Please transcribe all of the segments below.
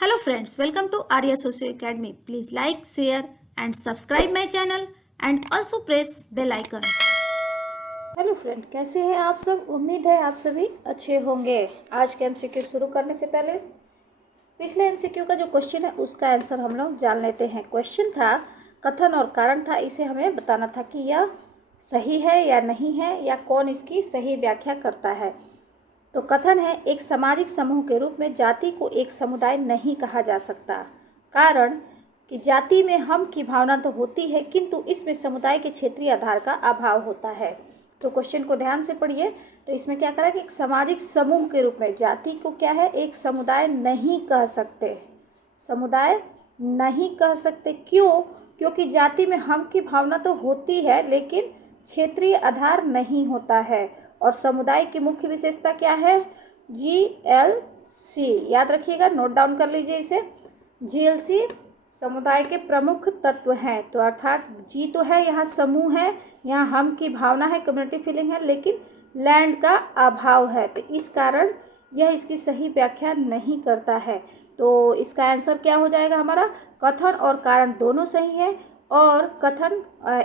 Hello friends, welcome to Arya Socio Academy. Please like, share and subscribe my channel and also press bell icon. Hello friend, कैसे हैं आप सब। उम्मीद है आप सभी अच्छे होंगे। आज के एमसीक्यू शुरू करने से पहले पिछले एमसीक्यू का जो क्वेश्चन है उसका आंसर हम लोग जान लेते हैं। क्वेश्चन था कथन और कारण था, इसे हमें बताना था कि यह सही है या नहीं है या कौन इसकी सही व्याख्या करता है। तो कथन है, एक सामाजिक समूह के रूप में जाति को एक समुदाय नहीं कहा जा सकता। कारण कि जाति में हम की भावना तो होती है किंतु इसमें समुदाय के क्षेत्रीय आधार का अभाव होता है। तो क्वेश्चन को ध्यान से पढ़िए। तो इसमें क्या करा कि एक सामाजिक समूह के रूप में जाति को क्या है, एक समुदाय नहीं कह सकते। समुदाय नहीं कह सकते क्यों? क्योंकि जाति में हम की भावना तो होती है लेकिन क्षेत्रीय आधार नहीं होता है। और समुदाय की मुख्य विशेषता क्या है? GLC, याद रखिएगा, नोट डाउन कर लीजिए इसे। GLC समुदाय के प्रमुख तत्व हैं। तो अर्थात जी तो है, यहाँ समूह है, यहाँ हम की भावना है, कम्युनिटी फीलिंग है, लेकिन लैंड का अभाव है। तो इस कारण यह इसकी सही व्याख्या नहीं करता है। तो इसका आंसर क्या हो जाएगा हमारा? कथन और कारण दोनों सही है और कथन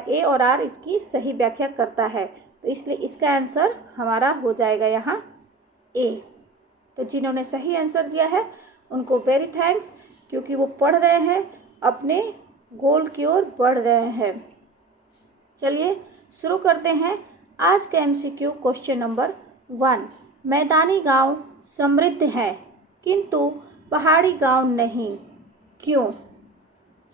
ए और आर इसकी सही व्याख्या करता है। तो इसलिए इसका आंसर हमारा हो जाएगा यहाँ ए। तो जिन्होंने सही आंसर दिया है उनको वेरी थैंक्स, क्योंकि वो पढ़ रहे हैं, अपने गोल की ओर बढ़ रहे हैं। चलिए शुरू करते हैं आज का एमसीक्यू। क्वेश्चन नंबर 1, मैदानी गांव समृद्ध हैं किंतु पहाड़ी गांव नहीं, क्यों?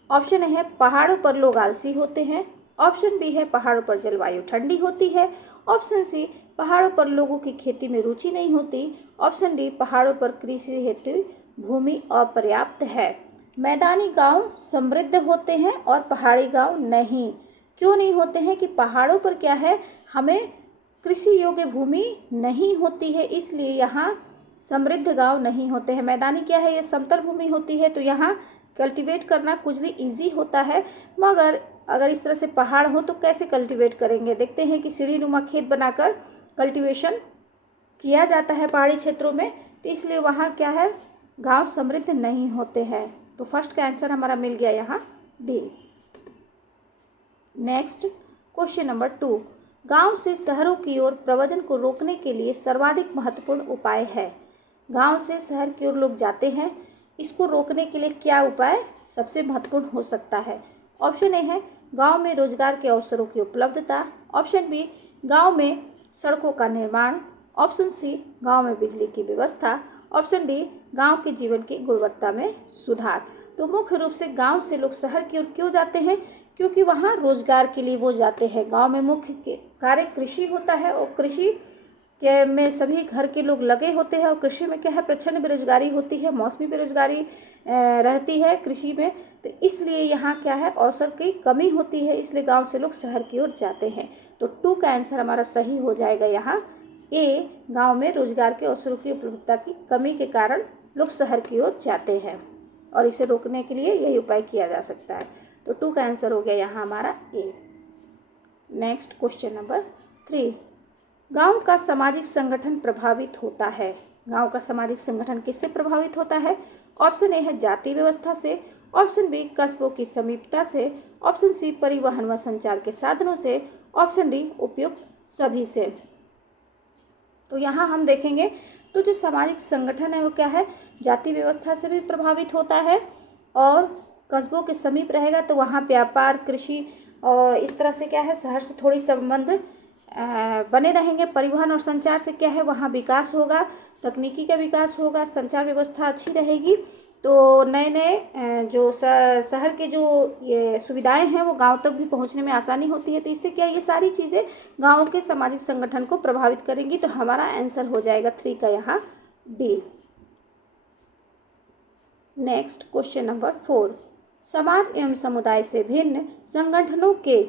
ऑप्शन है पहाड़ों पर लोग आलसी होते हैं। ऑप्शन बी है पहाड़ों पर जलवायु ठंडी होती है। ऑप्शन सी पहाड़ों पर लोगों की खेती में रुचि नहीं होती। ऑप्शन डी पहाड़ों पर कृषि हेतु भूमि अपर्याप्त है। मैदानी गांव समृद्ध होते हैं और पहाड़ी गांव नहीं। क्यों नहीं होते हैं? कि पहाड़ों पर क्या है, हमें कृषि योग्य भूमि नहीं होती है, इसलिए यहाँ समृद्ध गांव नहीं होते हैं। मैदानी क्या है, ये समतल भूमि होती है, तो यहाँ कल्टीवेट करना कुछ भी इजी होता है। मगर अगर इस तरह से पहाड़ हो तो कैसे कल्टीवेट करेंगे? देखते हैं कि सीढ़ी नुमा खेत बनाकर कल्टीवेशन किया जाता है पहाड़ी क्षेत्रों में, तो इसलिए वहाँ क्या है, गांव समृद्ध नहीं होते हैं। तो फर्स्ट का आंसर हमारा मिल गया यहाँ डी। नेक्स्ट क्वेश्चन नंबर 2, गांव से शहरों की ओर प्रव्रजन को रोकने के लिए सर्वाधिक महत्वपूर्ण उपाय है। गांव से शहर की ओर लोग जाते हैं, इसको रोकने के लिए क्या उपाय सबसे महत्वपूर्ण हो सकता है? ऑप्शन ए है गांव में रोजगार के अवसरों की उपलब्धता। ऑप्शन बी गांव में सड़कों का निर्माण। ऑप्शन सी गांव में बिजली की व्यवस्था। ऑप्शन डी गांव के जीवन की गुणवत्ता में सुधार। तो मुख्य रूप से गांव से लोग शहर की ओर क्यों जाते हैं? क्योंकि वहाँ रोजगार के लिए वो जाते हैं। गांव में मुख्य कार्य कृषि होता है और कृषि के में सभी घर के लोग लगे होते हैं। और कृषि में क्या है, प्रचंड बेरोजगारी होती है, मौसमी बेरोजगारी रहती है कृषि में। तो इसलिए यहाँ क्या है, अवसर की कमी होती है, इसलिए गांव से लोग शहर की ओर जाते हैं। तो 2 का आंसर हमारा सही हो जाएगा यहाँ ए। गांव में रोजगार के अवसरों की उपलब्धता की कमी के कारण लोग शहर की ओर जाते हैं और इसे रोकने के लिए यही उपाय किया जा सकता है। तो 2 का आंसर हो गया यहाँ हमारा ए। नेक्स्ट क्वेश्चन नंबर 3, गांव का सामाजिक संगठन प्रभावित होता है। गांव का सामाजिक संगठन किससे प्रभावित होता है? ऑप्शन ए है जाति व्यवस्था से। ऑप्शन बी कस्बों की समीपता से। ऑप्शन सी परिवहन व संचार के साधनों से। ऑप्शन डी उपयुक्त सभी से। तो यहाँ हम देखेंगे तो जो सामाजिक संगठन है वो क्या है, जाति व्यवस्था से भी प्रभावित होता है और कस्बों के समीप रहेगा तो वहाँ व्यापार, कृषि और इस तरह से क्या है, शहर से थोड़ी संबंध बने रहेंगे। परिवहन और संचार से क्या है, वहाँ विकास होगा, तकनीकी का विकास होगा, संचार व्यवस्था अच्छी रहेगी। तो नए नए जो शहर के जो ये सुविधाएं हैं वो गांव तक भी पहुंचने में आसानी होती है। तो इससे क्या, ये सारी चीज़ें गांव के सामाजिक संगठन को प्रभावित करेंगी। तो हमारा आंसर हो जाएगा 3 का यहाँ डी। नेक्स्ट क्वेश्चन नंबर 4, समाज एवं समुदाय से भिन्न संगठनों के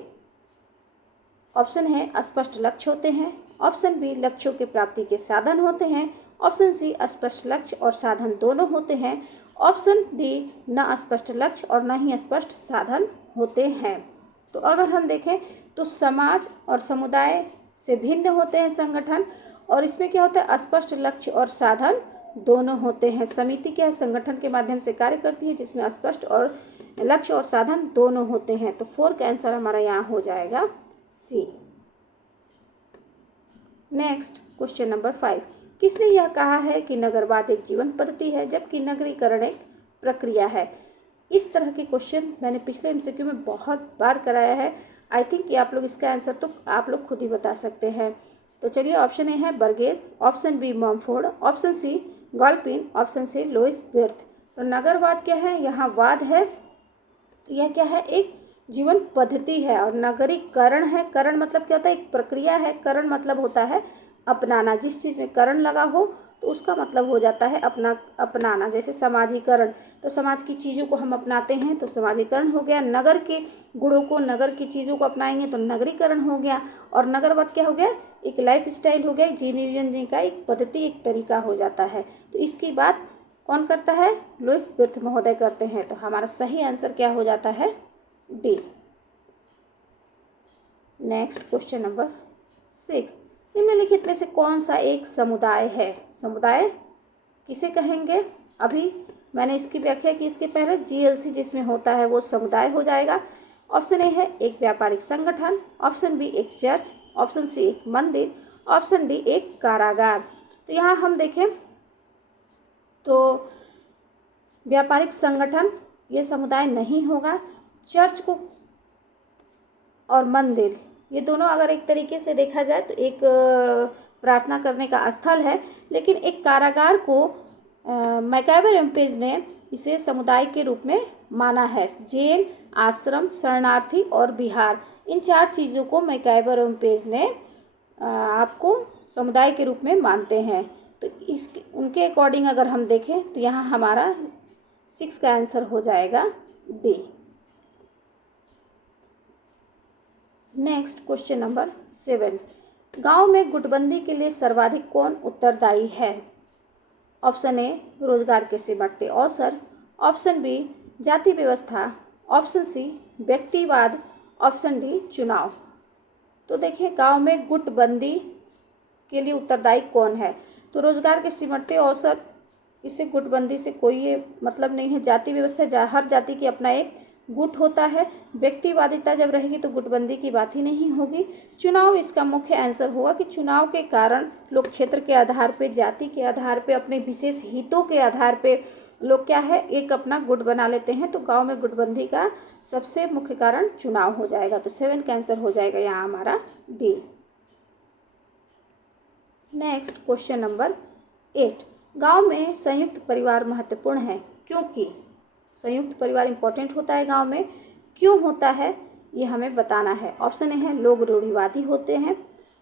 ऑप्शन है स्पष्ट लक्ष्य होते हैं। ऑप्शन बी लक्ष्यों की प्राप्ति के साधन होते हैं। ऑप्शन सी स्पष्ट लक्ष्य और साधन दोनों होते हैं। ऑप्शन डी न स्पष्ट लक्ष्य और न ही स्पष्ट साधन होते हैं। तो अगर हम देखें तो समाज और समुदाय से भिन्न होते हैं संगठन, और इसमें क्या होता है, स्पष्ट लक्ष्य और साधन दोनों होते हैं। समिति क्या है? संगठन के माध्यम से कार्य करती है जिसमें स्पष्ट और लक्ष्य और साधन दोनों होते हैं। तो 4 का आंसर हमारा यहाँ हो जाएगा सी। नेक्स्ट क्वेश्चन नंबर 5, किसने यह कहा है कि नगरवाद एक जीवन पद्धति है जबकि नगरीकरण एक प्रक्रिया है? इस तरह के क्वेश्चन मैंने पिछले एमसीक्यू में बहुत बार कराया है। आई थिंक कि आप लोग इसका आंसर तो आप लोग खुद ही बता सकते हैं। तो चलिए, ऑप्शन ए है Burgess, option B Mumford, option C Galpin, option C Louis Wirth. तो नगरवाद क्या है? यहाँ वाद है, तो यह क्या है? एक जीवन पद्धति है। और नगरीकरण है, करण मतलब क्या होता है? एक प्रक्रिया है। करण मतलब होता है अपनाना। जिस चीज़ में करण लगा हो तो उसका मतलब हो जाता है अपनाना। जैसे समाजीकरण, तो समाज की चीज़ों को हम अपनाते हैं तो समाजीकरण हो गया। नगर के गुणों को, नगर की चीज़ों को अपनाएंगे तो नगरीकरण हो गया। और नगरवाद क्या हो गया? एक लाइफ स्टाइल हो गया, जीने जीने का एक पद्धति, एक तरीका हो जाता है। तो इसकी बात कौन करता है? लुईस विर्थ महोदय करते हैं। तो हमारा सही आंसर क्या हो जाता है? डी। नेक्स्ट क्वेश्चन नंबर 6, निम्नलिखित में से कौन सा एक समुदाय है? समुदाय किसे कहेंगे? अभी मैंने इसकी व्याख्या की इसके पहले। जीएलसी जिसमें होता है वो समुदाय हो जाएगा। ऑप्शन ए है एक व्यापारिक संगठन, ऑप्शन बी एक चर्च, ऑप्शन सी एक मंदिर, ऑप्शन डी एक कारागार। तो यहाँ हम देखें तो व्यापारिक संगठन ये समुदाय नहीं होगा। चर्च को और मंदिर, ये दोनों अगर एक तरीके से देखा जाए तो एक प्रार्थना करने का स्थल है। लेकिन एक कारागार को मैकाइवर एम्पेज ने इसे समुदाय के रूप में माना है। जेल, आश्रम, शरणार्थी और विहार, इन 4 चीज़ों को मैकाइवर एम्पेज ने आपको समुदाय के रूप में मानते हैं। तो इसके उनके अकॉर्डिंग अगर हम देखें तो यहाँ हमारा 6 का आंसर हो जाएगा डी। नेक्स्ट क्वेश्चन नंबर 7, गांव में गुटबंदी के लिए सर्वाधिक कौन उत्तरदायी है? ऑप्शन ए रोजगार के सिमटते अवसर, ऑप्शन बी जाति व्यवस्था, ऑप्शन सी व्यक्तिवाद, ऑप्शन डी चुनाव। तो देखिए, गांव में गुटबंदी के लिए उत्तरदायी कौन है? तो रोजगार के सिमटते अवसर, इससे गुटबंदी से कोई ये मतलब नहीं है। जाति व्यवस्था, हर जाति की अपना एक गुट होता है। व्यक्तिवादिता जब रहेगी तो गुटबंदी की बात ही नहीं होगी। चुनाव इसका मुख्य आंसर होगा कि चुनाव के कारण लोग क्षेत्र के आधार पे, जाति के आधार पे, अपने विशेष हितों के आधार पे लोग क्या है, एक अपना गुट बना लेते हैं। तो गांव में गुटबंदी का सबसे मुख्य कारण चुनाव हो जाएगा। तो 7 का आंसर हो जाएगा यहाँ हमारा डी। नेक्स्ट क्वेश्चन नंबर 8, गांव में संयुक्त परिवार महत्वपूर्ण है क्योंकि? संयुक्त परिवार इंपॉर्टेंट होता है गांव में, क्यों होता है ये हमें बताना है। ऑप्शन ए है लोग रूढ़िवादी होते हैं,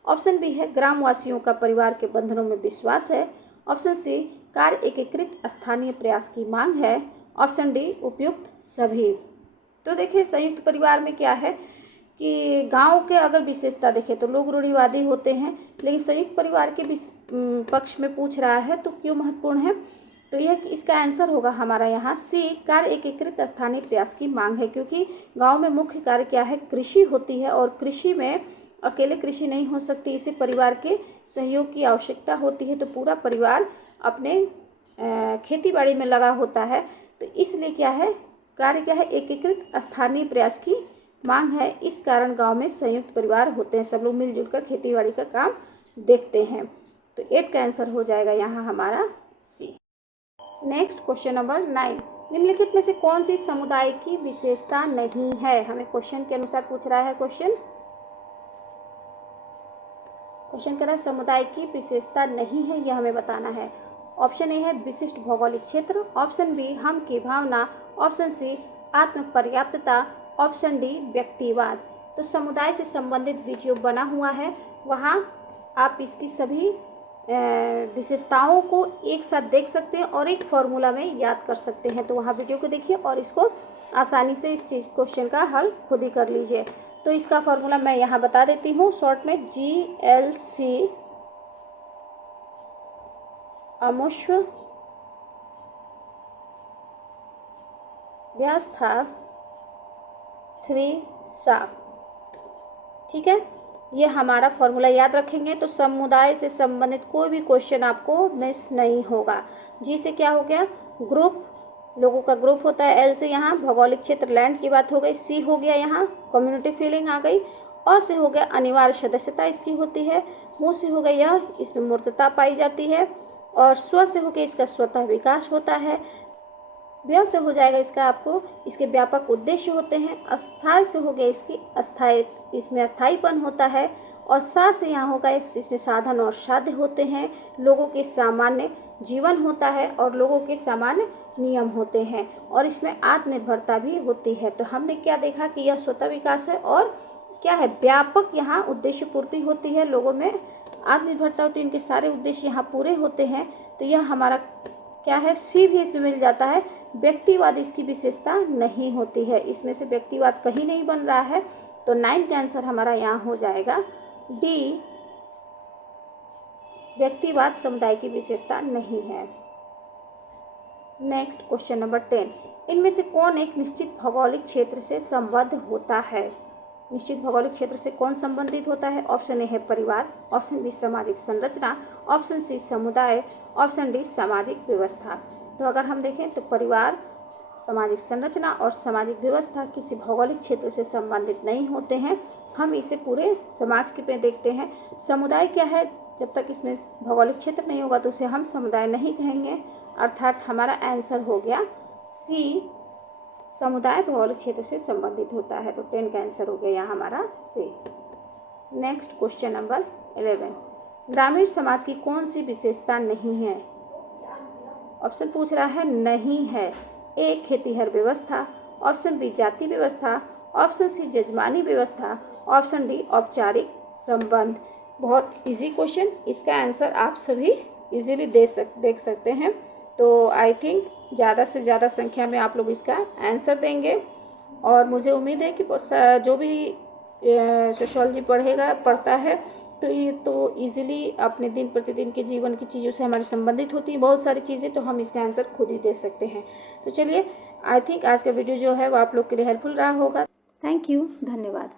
ऑप्शन बी है ग्रामवासियों का परिवार के बंधनों में विश्वास है, ऑप्शन सी कार्य एकीकृत स्थानीय प्रयास की मांग है, ऑप्शन डी उपयुक्त सभी। तो देखिए, संयुक्त परिवार में क्या है कि गांव के अगर विशेषता देखें तो लोग रूढ़िवादी होते हैं, लेकिन संयुक्त परिवार के पक्ष में पूछ रहा है तो क्यों महत्वपूर्ण है? तो यह इसका आंसर होगा हमारा यहाँ सी, कार्य एकीकृत स्थानीय प्रयास की मांग है। क्योंकि गांव में मुख्य कार्य क्या है? कृषि होती है, और कृषि में अकेले कृषि नहीं हो सकती, इसे परिवार के सहयोग की आवश्यकता होती है। तो पूरा परिवार अपने खेती बाड़ी में लगा होता है। तो इसलिए क्या है, कार्य क्या है? एकीकृत स्थानीय प्रयास की मांग है। इस कारण गांव में संयुक्त परिवार होते हैं, सब लोग मिलजुल कर खेती बाड़ी का काम देखते हैं। तो 8 का आंसर हो जाएगा यहाँ हमारा सी। नेक्स्ट क्वेश्चन नंबर 9, निम्नलिखित में से कौन सी समुदाय की विशेषता नहीं है? हमें क्वेश्चन के अनुसार पूछ रहा है। क्वेश्चन कह रहा है समुदाय की विशेषता नहीं है, यह हमें बताना है। ऑप्शन ए है विशिष्ट भौगोलिक क्षेत्र, ऑप्शन बी हम की भावना, ऑप्शन सी आत्म पर्याप्तता, ऑप्शन डी व्यक्तिवाद। तो समुदाय से संबंधित वीडियो बना हुआ है, वहाँ आप इसकी सभी विशेषताओं को एक साथ देख सकते हैं और एक फॉर्मूला में याद कर सकते हैं। तो वहाँ वीडियो को देखिए और इसको आसानी से इस चीज़ क्वेश्चन का हल खुद ही कर लीजिए। तो इसका फॉर्मूला मैं यहाँ बता देती हूँ शॉर्ट में। GLC अमुष्व व्यवस्था 3 साप, ठीक है। ये हमारा फॉर्मूला याद रखेंगे तो समुदाय से संबंधित कोई भी क्वेश्चन आपको मिस नहीं होगा। जी से क्या हो गया, ग्रुप, लोगों का ग्रुप होता है। एल से यहाँ भौगोलिक क्षेत्र लैंड की बात हो गई। सी हो गया यहाँ कम्युनिटी फीलिंग आ गई। और से हो गया अनिवार्य सदस्यता इसकी होती है। मुँह से हो गया यह, इसमें मूर्तता पाई जाती है। और स्व से हो गया इसका स्वतः विकास होता है। व्यय से हो जाएगा इसका आपको इसके व्यापक उद्देश्य होते हैं। अस्थायी से हो गया इसकी अस्थायी, इसमें अस्थायीपन होता है। और सा से यहाँ होगा इसमें साधन और साध्य होते हैं। लोगों के सामान्य जीवन होता है और लोगों के सामान्य नियम होते हैं। और इसमें आत्मनिर्भरता भी होती है। तो हमने क्या देखा कि यह स्वतः विकास है और क्या है, व्यापक यहाँ उद्देश्य पूर्ति होती है। लोगों में आत्मनिर्भरता होती है, इनके सारे उद्देश्य यहाँ पूरे होते हैं। तो यह हमारा क्या है, सी भी इसमें मिल जाता है। व्यक्तिवाद इसकी विशेषता नहीं होती है, इसमें से व्यक्तिवाद कहीं नहीं बन रहा है। तो 9 का आंसर हमारा यहाँ हो जाएगा डी, व्यक्तिवाद समुदाय की विशेषता नहीं है। नेक्स्ट क्वेश्चन नंबर 10, इनमें से कौन एक निश्चित भौगोलिक क्षेत्र से संबद्ध होता है। निश्चित भौगोलिक क्षेत्र से कौन संबंधित होता है। ऑप्शन ए है परिवार, ऑप्शन बी सामाजिक संरचना, ऑप्शन सी समुदाय, ऑप्शन डी सामाजिक व्यवस्था। तो अगर हम देखें तो परिवार, सामाजिक संरचना और सामाजिक व्यवस्था किसी भौगोलिक क्षेत्र से संबंधित नहीं होते हैं। हम इसे पूरे समाज के पे देखते हैं। समुदाय क्या है, जब तक इसमें भौगोलिक क्षेत्र नहीं होगा तो उसे हम समुदाय नहीं कहेंगे। अर्थात हमारा आंसर हो गया सी, समुदाय भौगोलिक क्षेत्र से संबंधित होता है। तो 10 का आंसर हो गया यहाँ हमारा सी। नेक्स्ट क्वेश्चन नंबर 11, ग्रामीण समाज की कौन सी विशेषता नहीं है। ऑप्शन पूछ रहा है नहीं है। ए खेतीहर व्यवस्था, ऑप्शन बी जाति व्यवस्था, ऑप्शन सी जजमानी व्यवस्था, ऑप्शन डी औपचारिक संबंध। बहुत इजी क्वेश्चन, इसका आंसर आप सभी इजीली देख सकते हैं। तो आई थिंक ज़्यादा से ज़्यादा संख्या में आप लोग इसका आंसर देंगे। और मुझे उम्मीद है कि जो भी सोशियोलॉजी पढ़ता है तो ये तो इजीली अपने दिन प्रतिदिन के जीवन की चीज़ों से हमारे संबंधित होती हैं बहुत सारी चीज़ें, तो हम इसका आंसर खुद ही दे सकते हैं। तो चलिए, आई थिंक आज का वीडियो जो है वो आप लोग के लिए हेल्पफुल रहा होगा। थैंक यू, धन्यवाद।